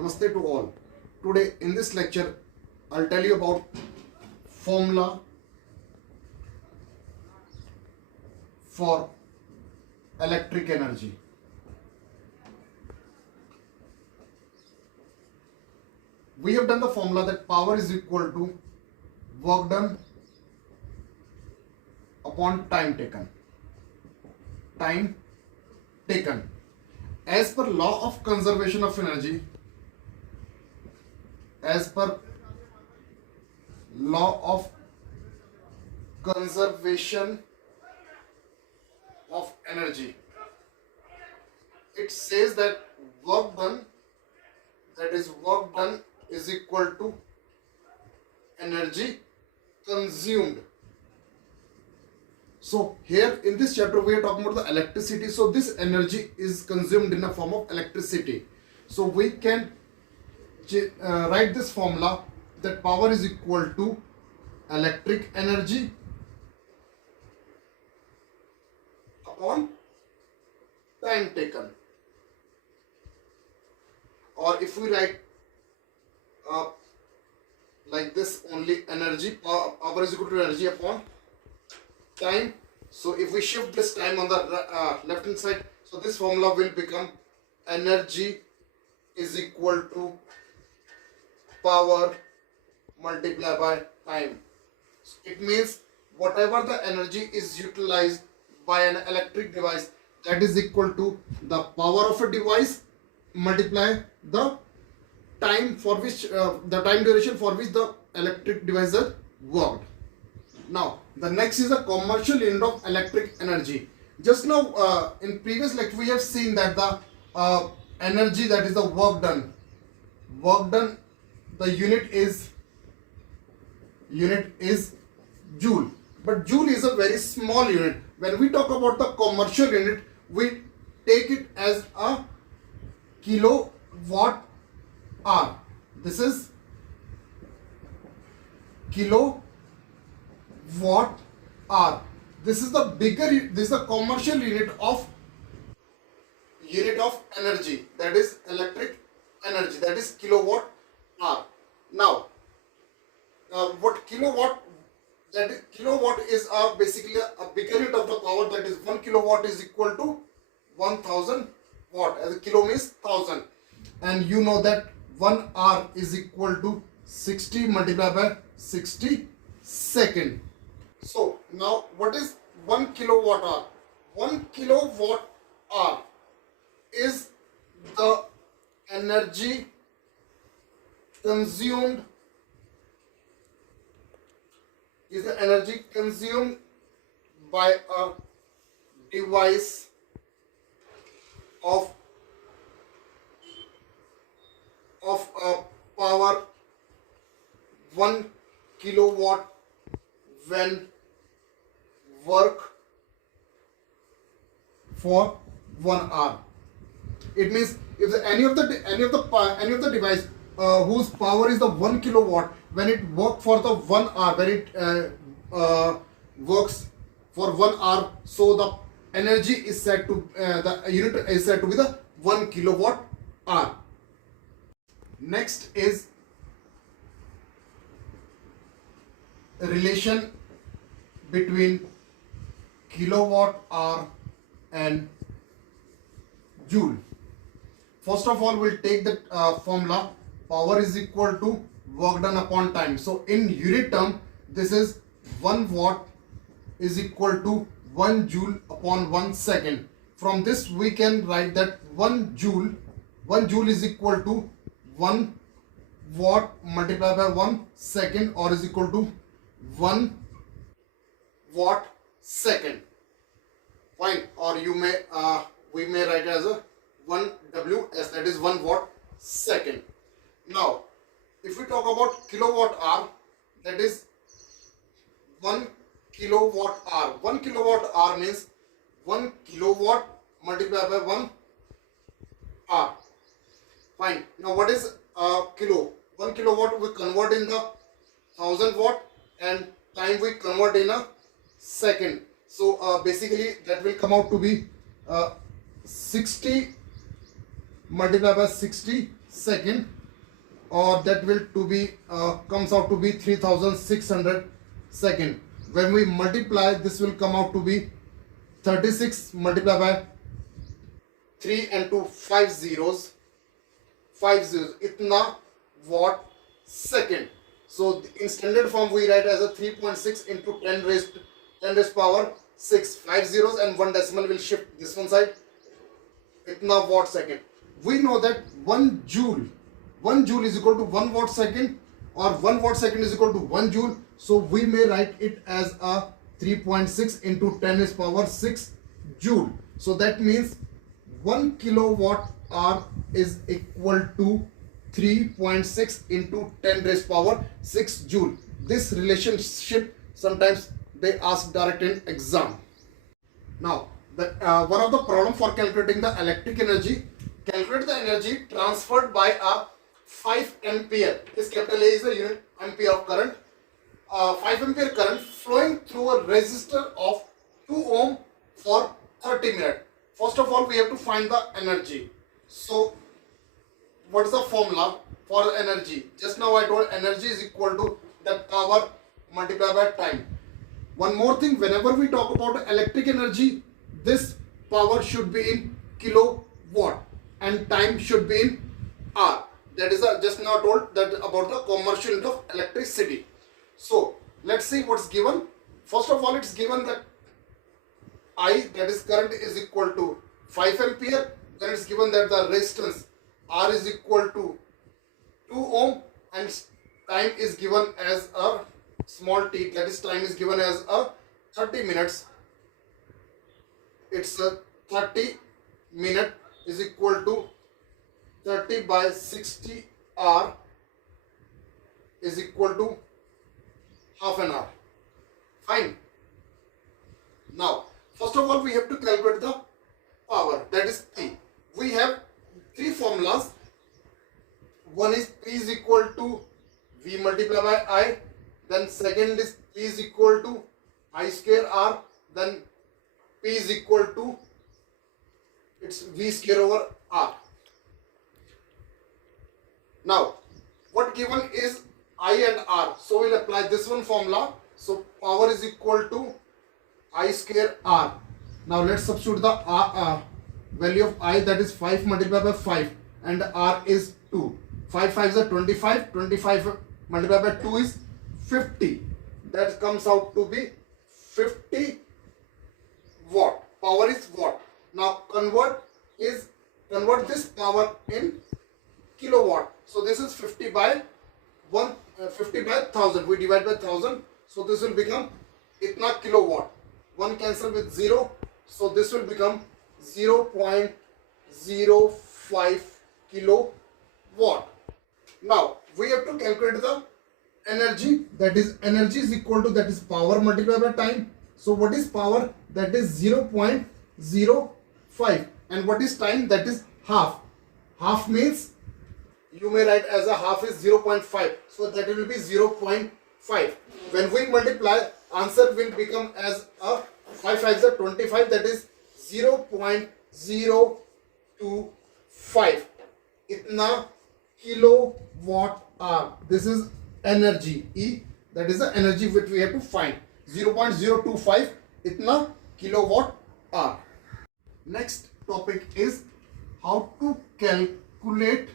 Namaste to all. Today in this lecture I'll tell you about formula for electric energy. We have done the formula that power is equal to work done upon time taken. Time taken. As per law of conservation of energy, as per law of conservation of energy, it says that work done, that is work done, is equal to energy consumed. So here in this chapter we are talking about the electricity. So this energy is consumed in the form of electricity. So we can write this formula that power is equal to electric energy upon time taken. Or if we write like this only, energy power is equal to energy upon time. So if we shift this time on the left hand side, so this formula will become energy is equal to power multiplied by time. It means whatever the energy is utilized by an electric device, that is equal to the power of a device multiply the time for which the time duration for which the electric device is worked. Now the next is the commercial unit of electric energy. Just now in previous lecture we have seen that the energy, that is the work done, the unit is joule, but joule is a very small unit. When we talk about the commercial unit, we take it as a kilowatt hour. This is kilowatt hour. This is the this is the commercial unit of energy, that is electric energy, that is kilowatt hour. Now what kilowatt, that is kilowatt is basically a bigger unit of the power, that is 1 kilowatt is equal to 1000 watt, as a kilo means 1000, and you know that 1 hour is equal to 60 multiplied by 60 second. So now what is 1 kilowatt hour? 1 kilowatt hour is the energy consumed, by a device of a power 1 kilowatt when work for 1 hour. It means if any of the device whose power is the 1 kilowatt, when it work for the 1 hour, when it works for 1 hour, so the energy is said to the unit is said to be the 1 kilowatt hour. Next is relation between kilowatt hour and joule. First of all, we'll take the formula power is equal to work done upon time. So in unit term, this is 1 watt is equal to 1 joule upon 1 second. From this we can write that 1 joule is equal to 1 watt multiplied by 1 second, or is equal to 1 watt second. Fine. Or you may we may write it as a 1 WS, that is 1 watt second. Now if we talk about kilowatt hour, that is 1 kilowatt hour. 1 kilowatt hour means 1 kilowatt multiplied by 1 hour. Fine. Now what is kilo? 1 kilowatt we convert in the 1000 watt, and time we convert in a second. So basically that will come out to be 60 multiplied by 60 second, or that will to be comes out to be 3600 second. When we multiply, this will come out to be 36 multiplied by 3 and 2 5 zeros, itna watt second. So in standard form we write as a 3.6 into 10 raised power 6, 5 zeros and 1 decimal will shift this one side, itna watt second. We know that 1 joule is equal to 1 watt second, or 1 watt second is equal to 1 joule. So we may write it as a 3.6 into 10 raised power 6 joule. So that means 1 kilowatt hour is equal to 3.6 into 10 raised power 6 joule. This relationship sometimes they ask direct in exam. Now, one of the problem for calculating the electric energy, calculate the energy transferred by a 5 ampere. This capital A is the unit ampere of current. 5 ampere current flowing through a resistor of 2 ohm for 30 minutes. First of all, we have to find the energy. So, what is the formula for energy? Just now I told energy is equal to that power multiplied by time. One more thing, whenever we talk about electric energy, this power should be in kilowatt and time should be in hour. That is just now told that about the commercial unit of electricity. So let's see what's given. First of all, it's given that I, that is current, is equal to 5 ampere. Then it's given that the resistance R is equal to 2 ohm and time is given as a small t, that is time is given as a 30 minutes. It's a 30 minute is equal to 30 by 60 hour is equal to half an hour. Fine. Now, first of all, we have to calculate the power, that is P. We have three formulas. One is P is equal to V multiplied by I. Then second is P is equal to I square R. Then P is equal to, it's V square over R. Now, what given is I and R. So we'll apply this one formula. So power is equal to I square R. Now let's substitute the value of I, that is 5 multiplied by 5, and R is 2. 5 5 is 25. 25 multiplied by 2 is 50. That comes out to be 50 watt. Power is watt. Now convert this power in kilowatt. So this is 50 by 1000. We divide by 1000. So this will become itna kilowatt. 1 cancel with 0. So this will become 0.05 kilowatt. Now we have to calculate the energy. That is, energy is equal to, that is power multiplied by time. So what is power? That is 0.05. And what is time? That is half. Half means you may write as a half is 0.5. So that will be 0.5. When we multiply, answer will become as a 5 5 is 25. That is 0.025. Itna kilowatt hour. This is energy E. That is the energy which we have to find. 0.025 itna kilowatt hour. Next topic is how to calculate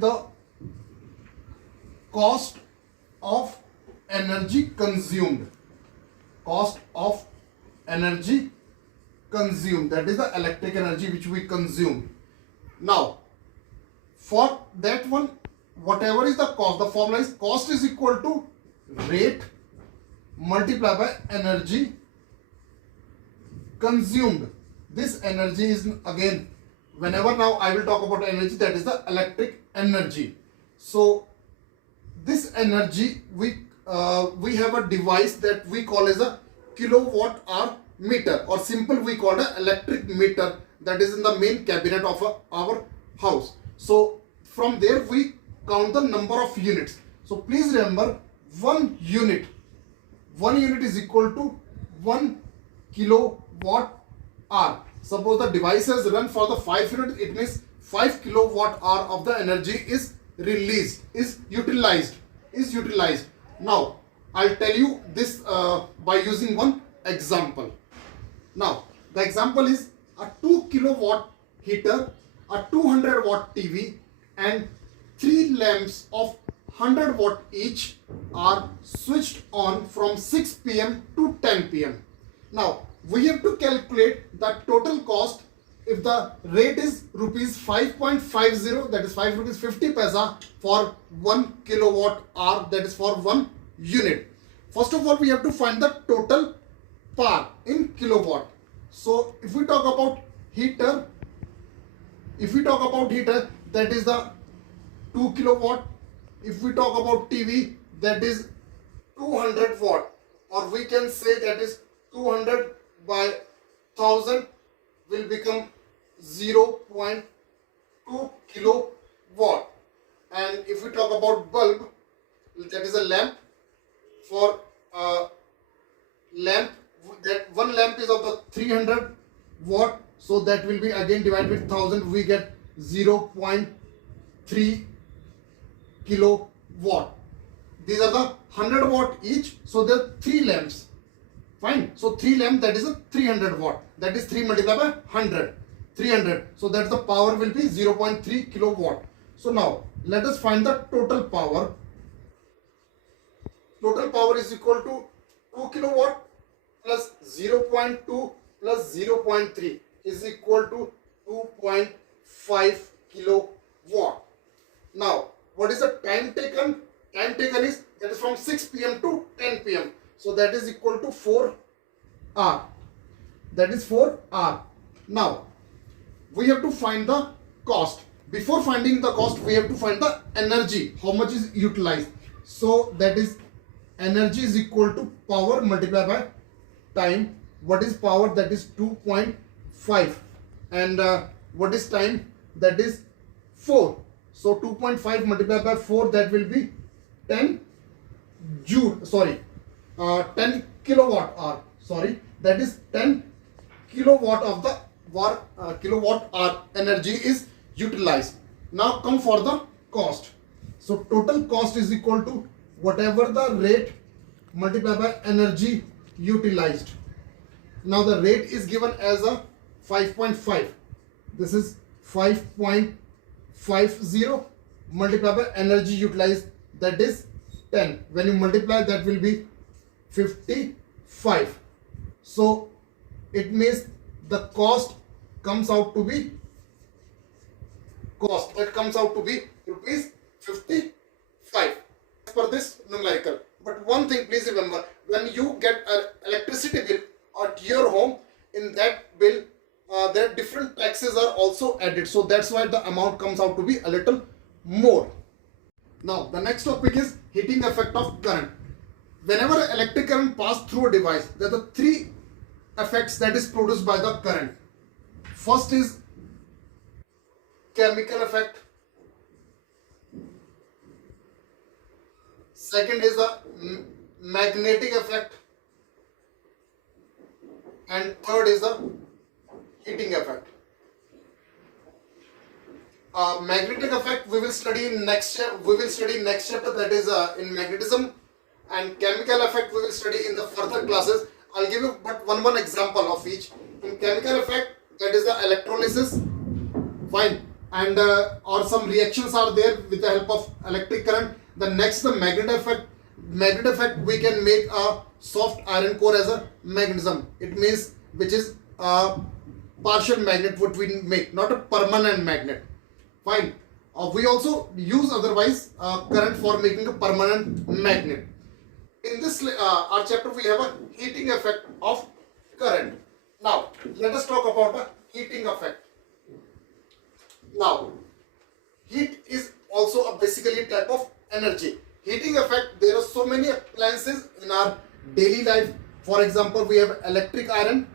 the cost of energy consumed. Cost of energy consumed, that is the electric energy which we consume. Now for that one, whatever is the cost, the formula is cost is equal to rate multiplied by energy consumed. This energy is, again, whenever now I will talk about energy, that is the electric energy. So this energy, we have a device that we call as a kilowatt hour meter, or simple we call the electric meter, that is in the main cabinet of our house. So from there we count the number of units. So please remember, 1 unit is equal to 1 kilowatt hour. suppose the device has run for the 5 units, it means 5 kilowatt hour of the energy is released, is utilized. Now I'll tell you this by using one example. Now the example is a 2 kilowatt heater, a 200 watt TV, and 3 lamps of 100 watt each are switched on from 6 pm to 10 pm. Now we have to calculate the total cost if the rate is rupees 5.50, that is 5 rupees 50 paisa for 1 kilowatt hour, that is for 1 unit. First of all, we have to find the total power in kilowatt. So if we talk about heater, that is the 2 kilowatt. If we talk about TV, that is 200 watt, or we can say that is 200 by 1000 will become 0.2 kilowatt. And if we talk about bulb, that is a lamp. For lamp, that one lamp is of the 300 watt, so that will be again divided with 1000, we get 0.3 kilowatt. These are the 100 watt each, so there are 3 lamps. Fine. So 3 lamp, that is a 300 watt. That is 3 multiplied by 100. 300. So that's the power will be 0.3 kilowatt. So now let us find the total power. Total power is equal to 2 kilowatt plus 0.2 plus 0.3 is equal to 2.5 kilowatt. Now what is the time taken? Time taken is, that is from 6 pm to 10 pm. So that is equal to 4 hour. That is 4 hour. Now we have to find the cost. Before finding the cost, we have to find the energy, how much is utilized. So that is energy is equal to power multiplied by time. What is power? That is 2.5. And what is time? That is 4. So 2.5 multiplied by 4, that will be 10 joule, 10 kilowatt hour, that is 10 kilowatt of the kilowatt hour energy is utilized. Now come for the cost. So total cost is equal to whatever the rate multiplied by energy utilized. Now the rate is given as a 5.5. This is 5.50 multiplied by energy utilized, that is 10. When you multiply, that will be 55. So it means the cost comes out to be rupees 55 as per this numerical. But one thing, please remember, when you get an electricity bill at your home, in that bill there are different taxes are also added, so that's why the amount comes out to be a little more. Now the next topic is heating effect of current. Whenever electric current passes through a device, there are 3 effects that is produced by the current. First is chemical effect. Second is the magnetic effect. And third is the heating effect. Magnetic effect we will study in next chapter, that is in magnetism, and chemical effect we will study in the further classes. I'll give you but one example of each. In chemical effect, that is the electrolysis, fine, and or some reactions are there with the help of electric current. The next, the magnetic effect, we can make a soft iron core as a magnetism. It means which is a partial magnet what we make, not a permanent magnet. Fine. We also use otherwise current for making a permanent magnet. In this our chapter we have a heating effect of current. Now let us talk about the heating effect. Now heat is also a basically type of energy. Heating effect, there are so many appliances in our daily life. For example, we have electric iron,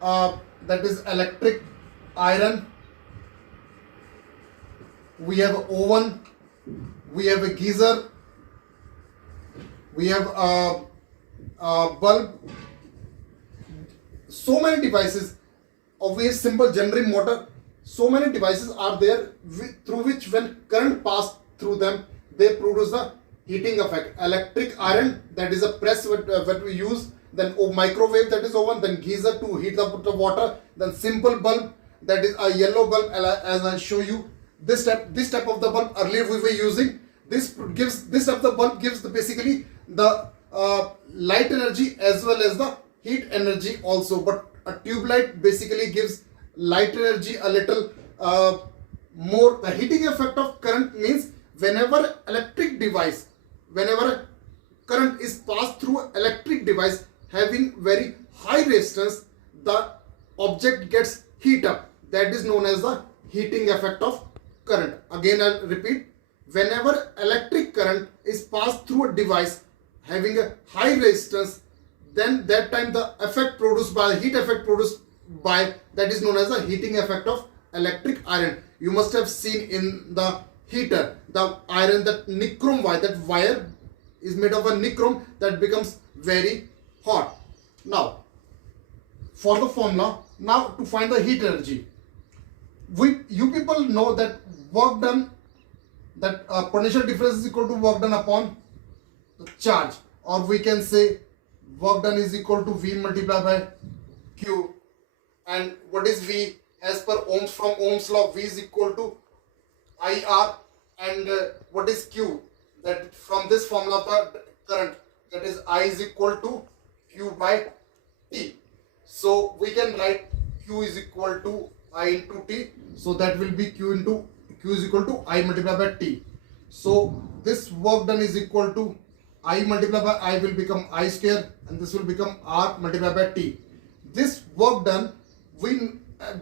that is electric iron. We have an oven, we have a geyser, we have a bulb. So many devices. of a simple generator motor. So many devices are there through which when current passes through them, they produce the heating effect. Electric iron, that is a press what we use, then microwave, that is oven, then geyser to heat the water, then simple bulb, that is a yellow bulb, as I show you. This type of the bulb earlier we were using. This type of the bulb gives basically the light energy as well as the heat energy also. But a tube light basically gives light energy a little more. The heating effect of current means whenever current is passed through electric device having very high resistance, the object gets heat up. That is known as the heating effect of current. Again, I'll repeat. Whenever electric current is passed through a device having a high resistance, then that time the heat effect produced by, that is known as the heating effect of electric iron. You must have seen in the heater, the iron, that nichrome wire, that wire is made of a nichrome that becomes very hot. Now, for the formula, now to find the heat energy, you people know that work done, that potential difference is equal to work done upon the charge, or we can say work done is equal to V multiplied by Q. And what is V? As per Ohms, from Ohm's law, V is equal to IR. And what is Q? That from this formula of the current, that is I is equal to Q by T. So we can write Q is equal to I into T. So that will be Q is equal to I multiplied by T. So this work done is equal to I multiplied by I will become I square, and this will become R multiplied by T. This work done, we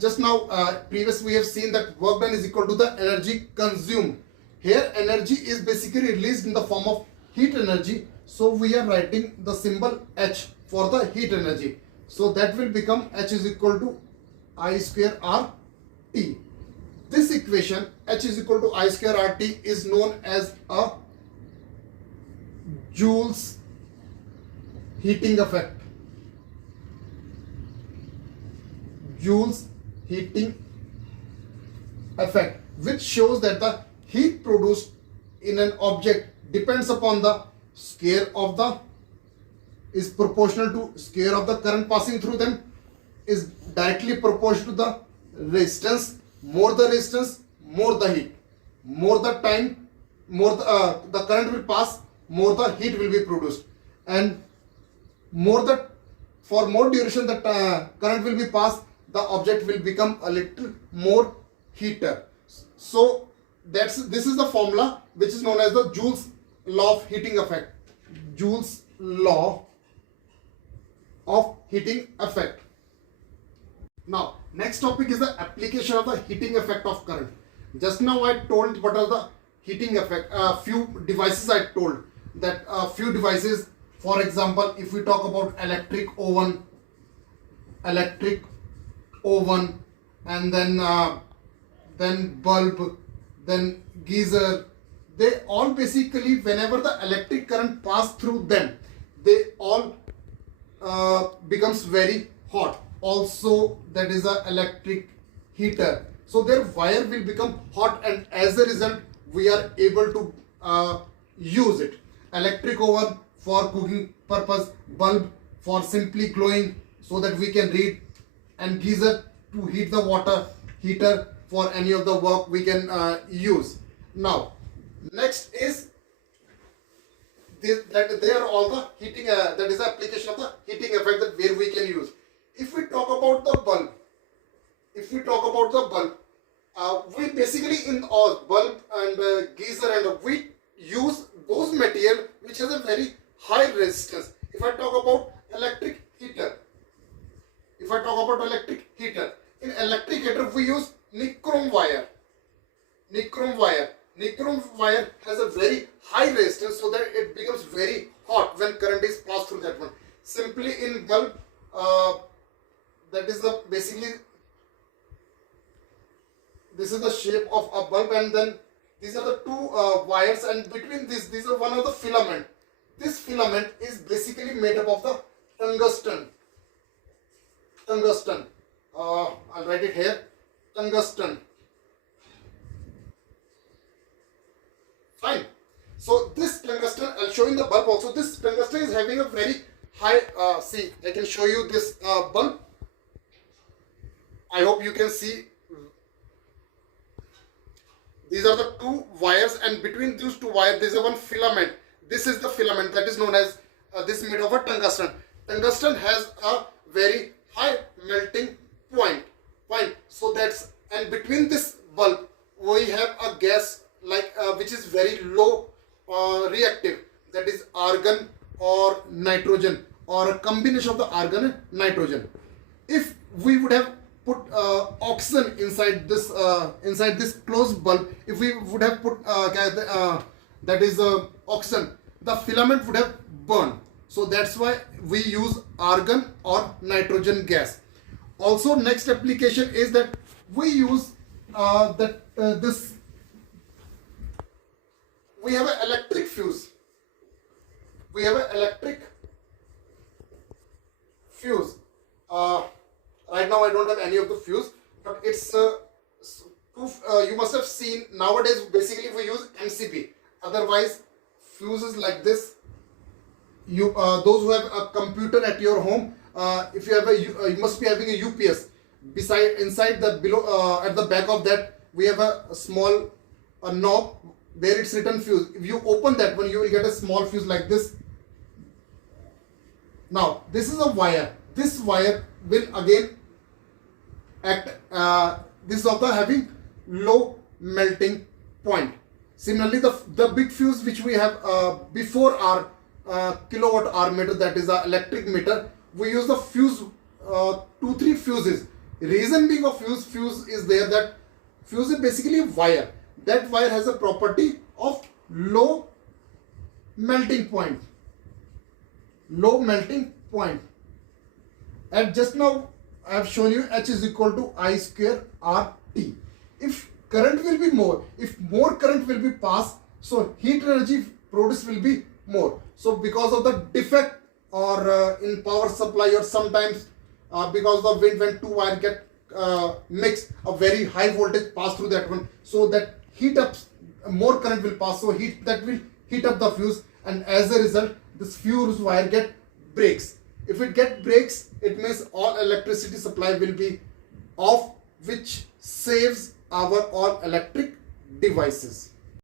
just now previous we have seen that work done is equal to the energy consumed. Here energy is basically released in the form of heat energy. So we are writing the symbol H for the heat energy. So that will become H is equal to I square R T. This equation H is equal to I square R T is known as a Joule's heating effect. Joule's heating effect, which shows that the heat produced in an object depends upon the square of the, is proportional to square of the current passing through them, is directly proportional to the resistance. More the resistance, more the heat. More the time, more the current will pass, more the heat will be produced. And for more duration the current will be passed, the object will become a little more heater. So this is the formula which is known as the Joule's law of heating effect. Joule's law of heating effect. Now, next topic is the application of the heating effect of current. Just now I told what are the heating effect. Few devices I told that few devices. For example, if we talk about electric oven, and then bulb, then geyser, they all basically, whenever the electric current pass through them, they all becomes very hot. Also, that is a electric heater. So their wire will become hot, and as a result, we are able to use it. Electric oven for cooking purpose, bulb for simply glowing so that we can read, and geyser to heat the water, heater for any of the work we can use. Now, next is that they are all the heating, that is the application of the heating effect that where we can use. If we talk about the bulb, we basically in all bulb and geyser, and we use those material which has a very high resistance. If I talk about electric heater, in electric heater we use nichrome wire. Nichrome wire has a very high resistance, so that it becomes very hot when current is passed through that one. Simply in bulb, that is the basically this is the shape of a bulb, and then these are the two wires, and between these are one of the filament. This filament is basically made up of the tungsten. I'll write it here, tungsten. Fine. So this tungsten, I'll show you the bulb also. This tungsten is having a very high, see, I can show you this bulb. I hope you can see. These are the two wires, and between these two wires there is a one filament. This is the filament that is known as this made of a tungsten. Tungsten has a very high melting point. Fine. So that's, and between this bulb we have a gas like which is very low reactive, that is argon or nitrogen, or a combination of the argon and nitrogen. If we would have put oxygen inside this closed bulb, if we would have put that is oxygen, the filament would have burned. So that's why we use argon or nitrogen gas. Also, next application is that we use this. We have an electric fuse. We have an electric fuse. Right now I don't have any of the fuse, but it's you must have seen nowadays basically we use MCB. Otherwise, fuses like this. You those who have a computer at your home, if you have you must be having a UPS. Inside the below at the back of that we have a small knob where it's written fuse. If you open that one, you will get a small fuse like this. Now this is a wire. This wire will again act. This is of the having low melting point. Similarly, the big fuse which we have before our kilowatt hour meter, that is our electric meter, we use the fuse 2-3 fuses. Reason being of fuse is there that fuse is basically a wire. That wire has a property of low melting point. Low melting point. And just now I have shown you H is equal to I square RT. If current will be more, if more current will be passed, so heat energy produced will be more. So because of the defect or in power supply, or sometimes because of the wind, when two wire get mixed, a very high voltage pass through that one, so that heat up, more current will pass, so that will heat up the fuse, and as a result this fuse wire get breaks. If it get breaks, it means all electricity supply will be off, which saves our all electric devices.